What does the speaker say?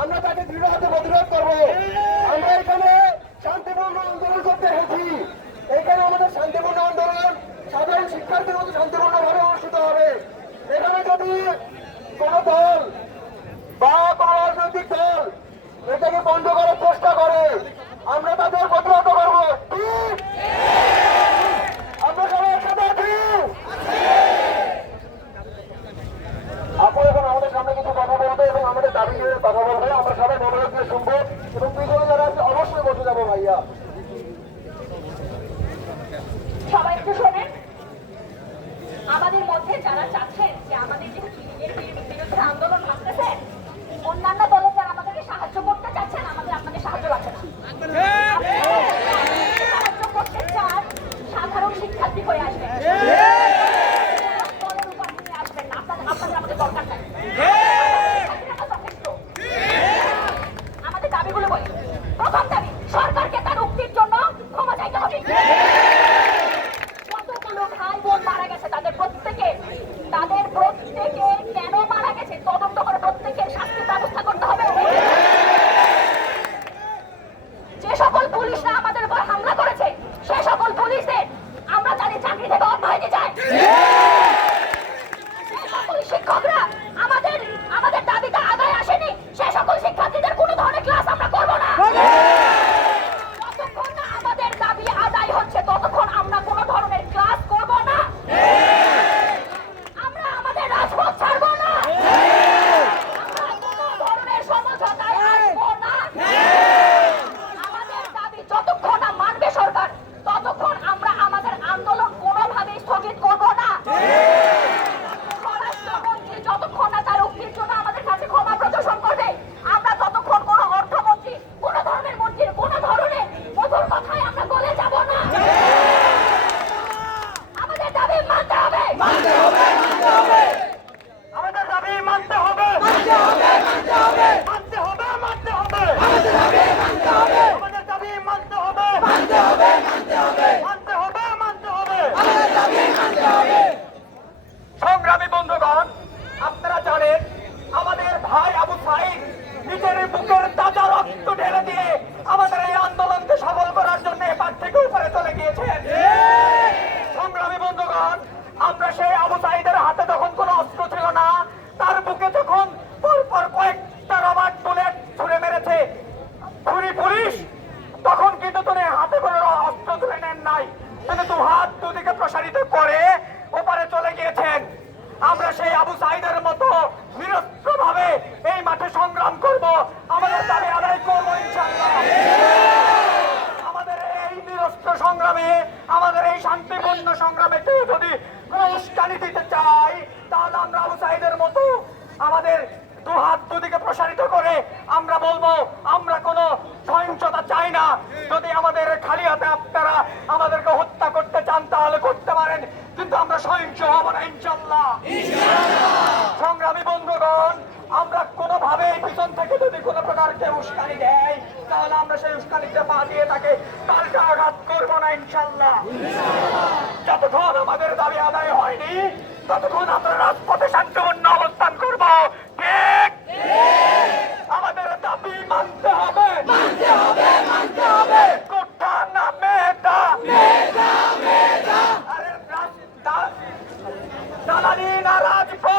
আমরা তাকে দৃঢ় হাতে প্রতিরোধ করব। আমরা এখানে শান্তিপূর্ণ আন্দোলন করতে এসেছি। এখানে আমাদের শান্তিপূর্ণ আন্দোলন সাধারণ শিক্ষার্থীর মতো শান্তিপূর্ণ ভাবে অনুষ্ঠিত হবে। এখানে যদি কোনো দল বা কোনো রাজনৈতিক দল এটাকে বন্ধ করার চেষ্টা করে, আমরা তাদের Mata আমরা বলব, আমরা কোন সহিংসতা চাই না। যদি আমাদের খালি হাতে আপনারা আমাদেরকে হত্যা করতে চান, তাহলে করতে পারেন। কিন্তু আমরা সহিংস হব না ইনশাল্লাহ সংগ্রামী বন্ধুগণ, আমরা কোনো ভাবে পিছন থেকে যদি কোনো প্রকার কেউ উস্কানি দেয় তাহলে আমরা সেই উস্কানিতে পা দিয়ে তাকে কালকে আঘাত করব না ইনশাল্লাহ যতক্ষণ আমাদের দাবি আদায় হয়নি, ততক্ষণ আমরা রাজপথে শান্ত Marina Rádio